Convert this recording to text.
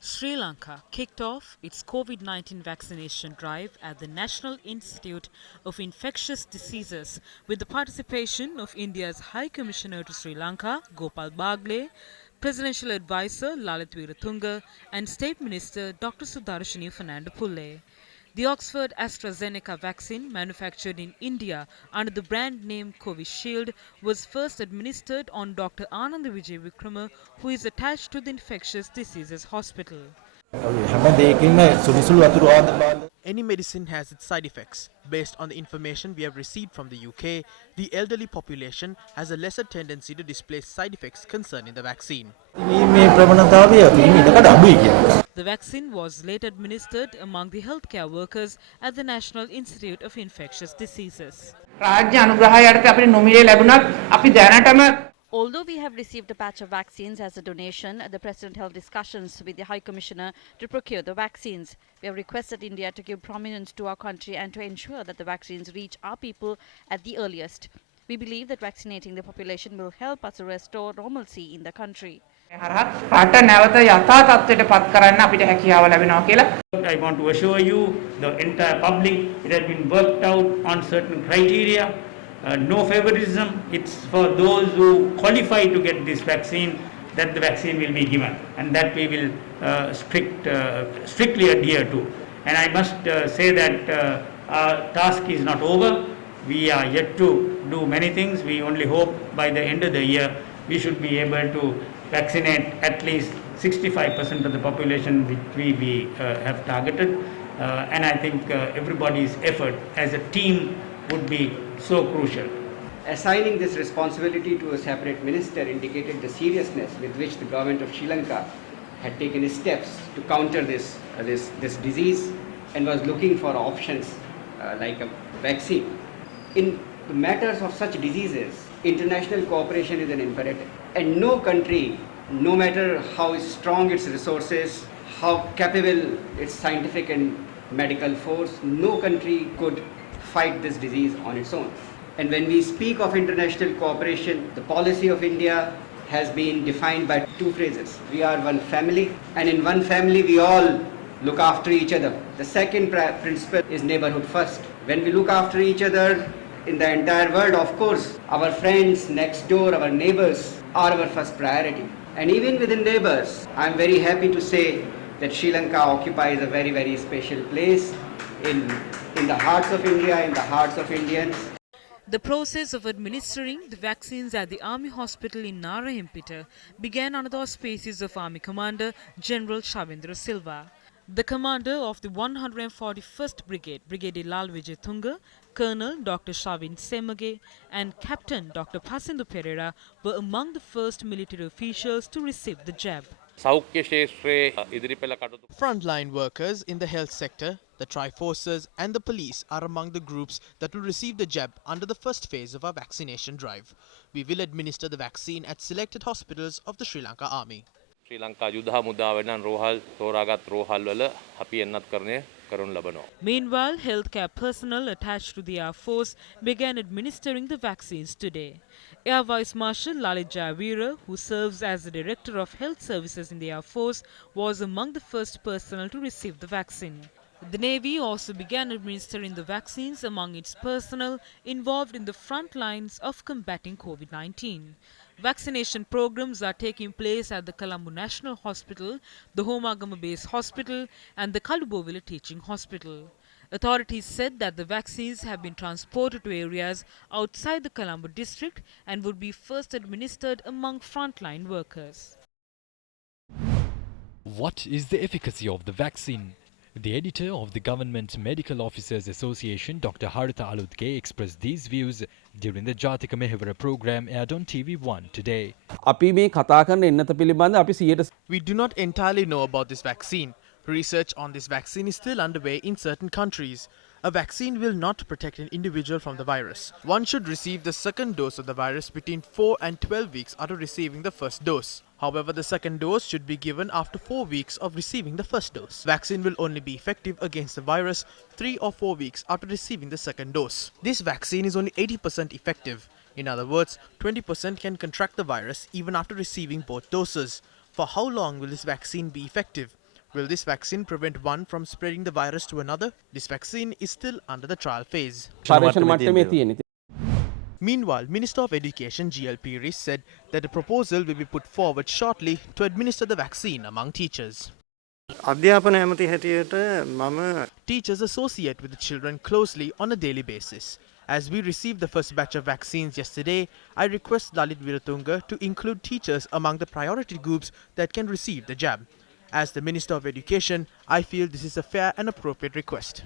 Sri Lanka kicked off its COVID-19 vaccination drive at the National Institute of Infectious Diseases with the participation of India's High Commissioner to Sri Lanka, Gopal Bagle, Presidential Advisor Lalit Veeratunga, and State Minister Dr. Sudarshini Fernandopulle. The Oxford AstraZeneca vaccine, manufactured in India under the brand name Covishield, was first administered on Dr. Anand Vijay Vikrama, who is attached to the Infectious Diseases Hospital. Any medicine has its side effects. Based on the information we have received from the UK, the elderly population has a lesser tendency to display side effects concerning the vaccine. The vaccine was later administered among the healthcare workers at the National Institute of Infectious Diseases. Although we have received a batch of vaccines as a donation, the President held discussions with the High Commissioner to procure the vaccines. We have requested India to give prominence to our country and to ensure that the vaccines reach our people at the earliest. We believe that vaccinating the population will help us restore normalcy in the country. I want to assure you, the entire public, it has been worked out on certain criteria. No favoritism. It's for those who qualify to get this vaccine that the vaccine will be given, and that we will strictly adhere to. And I must say that our task is not over. We are yet to do many things. We only hope by the end of the year we should be able to vaccinate at least 65% of the population which we have targeted. And I think everybody's effort as a team would be so crucial. Assigning this responsibility to a separate minister indicated the seriousness with which the government of Sri Lanka had taken steps to counter this disease and was looking for options like a vaccine. In matters of such diseases, international cooperation is an imperative. And no country, no matter how strong its resources, how capable its scientific and medical force, no country could fight this disease on its own. And when we speak of international cooperation, the policy of India has been defined by two phrases. We are one family, and in one family we all look after each other. The second principle is neighborhood first. When we look after each other in the entire world, of course, our friends next door, our neighbors are our first priority. And even within neighbors, I am very happy to say that Sri Lanka occupies a very, very special place in the hearts of India, in the hearts of Indians. The process of administering the vaccines at the Army Hospital in Narayampeta began under the auspices of Army Commander General Shavindra Silva. The commander of the 141st Brigade, Brigadier Lal Vijay Tunga, Colonel Dr. Shavin Semage and Captain Dr. Pasindu Pereira were among the first military officials to receive the jab. Frontline workers in the health sector, the Triforces and the police are among the groups that will receive the jab under the first phase of our vaccination drive. We will administer the vaccine at selected hospitals of the Sri Lanka Army. Meanwhile, healthcare personnel attached to the Air Force began administering the vaccines today. Air Vice Marshal Lalit Jayavira, who serves as the Director of Health Services in the Air Force, was among the first personnel to receive the vaccine. The Navy also began administering the vaccines among its personnel involved in the front lines of combating COVID-19. Vaccination programs are taking place at the Colombo National Hospital, the Homagama Base Hospital and the Kalubovila Teaching Hospital. Authorities said that the vaccines have been transported to areas outside the Colombo district and would be first administered among frontline workers. What is the efficacy of the vaccine? The editor of the Government Medical Officers Association, Dr. Haritha Aludke, expressed these views during the Jatika Mehevara program aired on TV1 today. We do not entirely know about this vaccine. Research on this vaccine is still underway in certain countries. A vaccine will not protect an individual from the virus. One should receive the second dose of the virus between 4 and 12 weeks after receiving the first dose. However, the second dose should be given after 4 weeks of receiving the first dose. Vaccine will only be effective against the virus 3 or 4 weeks after receiving the second dose. This vaccine is only 80% effective. In other words, 20% can contract the virus even after receiving both doses. For how long will this vaccine be effective? Will this vaccine prevent one from spreading the virus to another? This vaccine is still under the trial phase. Meanwhile, Minister of Education GL Piri said that a proposal will be put forward shortly to administer the vaccine among teachers. Teachers associate with the children closely on a daily basis. As we received the first batch of vaccines yesterday, I request Lalit Viratunga to include teachers among the priority groups that can receive the jab. As the Minister of Education, I feel this is a fair and appropriate request.